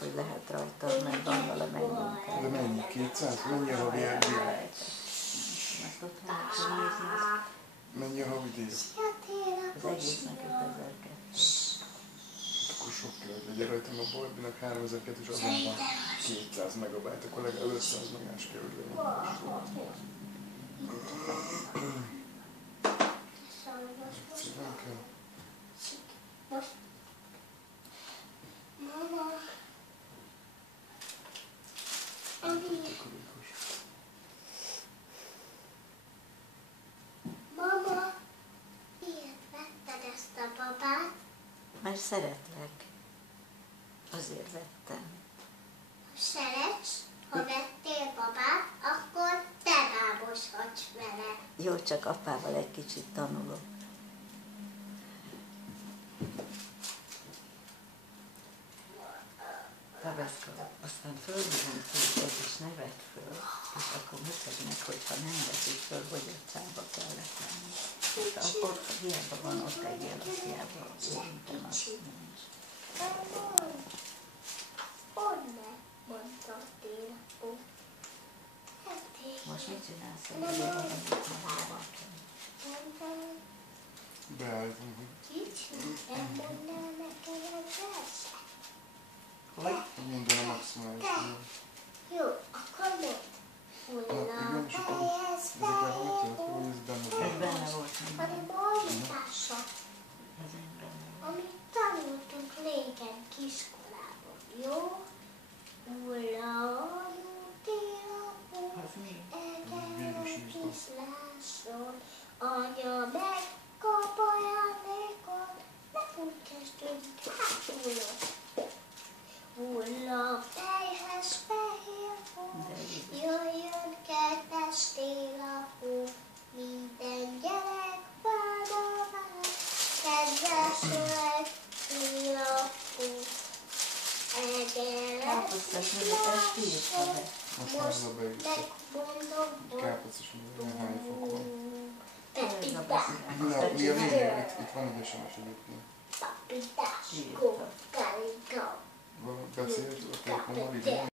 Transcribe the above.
hogy lehet rajta, mert van valamennyi munkája. De mennyi? 200? Mennyi a havi díj? Ezt ott lehet nézni. Mennyi a havi díj? Az egésznek 5200. Akkor sok kell, hogy legyen rajtam a Barbie-nak 3200 és azon van 200 megabyte, akkor legalább 500 megás kell, hogy legyen. Szépen kell. Mama. Mama, miért vetted ezt a babát? Mert szeretlek. Azért vettem. Ha szeretsz, ha vettél babát, akkor te bábozhatsz vele. Jó, csak apával egy kicsit tanulok. Tabaszka, aztán fölhívom téged, és ne vedd föl, és akkor mutasd meg, hogyha nem veszik föl, hogy utcába kellett lenni. Akkor hiába van ott egy jel, az hiába érintem azt nincs. Honne, mondta Télapó. Most mit csinálsz, hogy valamit magába kell? Beállítom, hogy... Kicsit, nem mondnál nekem egy verset? Hogy? Minden a maximális. Jó, akkor mondd. Igen, és akkor ezekre hogy hogy ez benne Ez benne volt minden. Hanem alítása, Ez én benne volt. amit tanultunk régen kiskolában, jó? Hulla, Télapó, Az mi? egyen kis lászlón, anya megkap ajándékot, nekünk kezdünk hátulról. Hulla fejhez fehér hó, jöjjön kedves Télapó, minden gyerek várna vele, kedves öreg Télapó. Káposztás, meg ezt írta be. Most már az a beüttek. Megmondom, Káposztas, hogy hány fok van. Pepitás, Na, mi a lényeg? Itt van egy SMS egyébként. papitás, go, go, go. Beszélt a telefonon videón?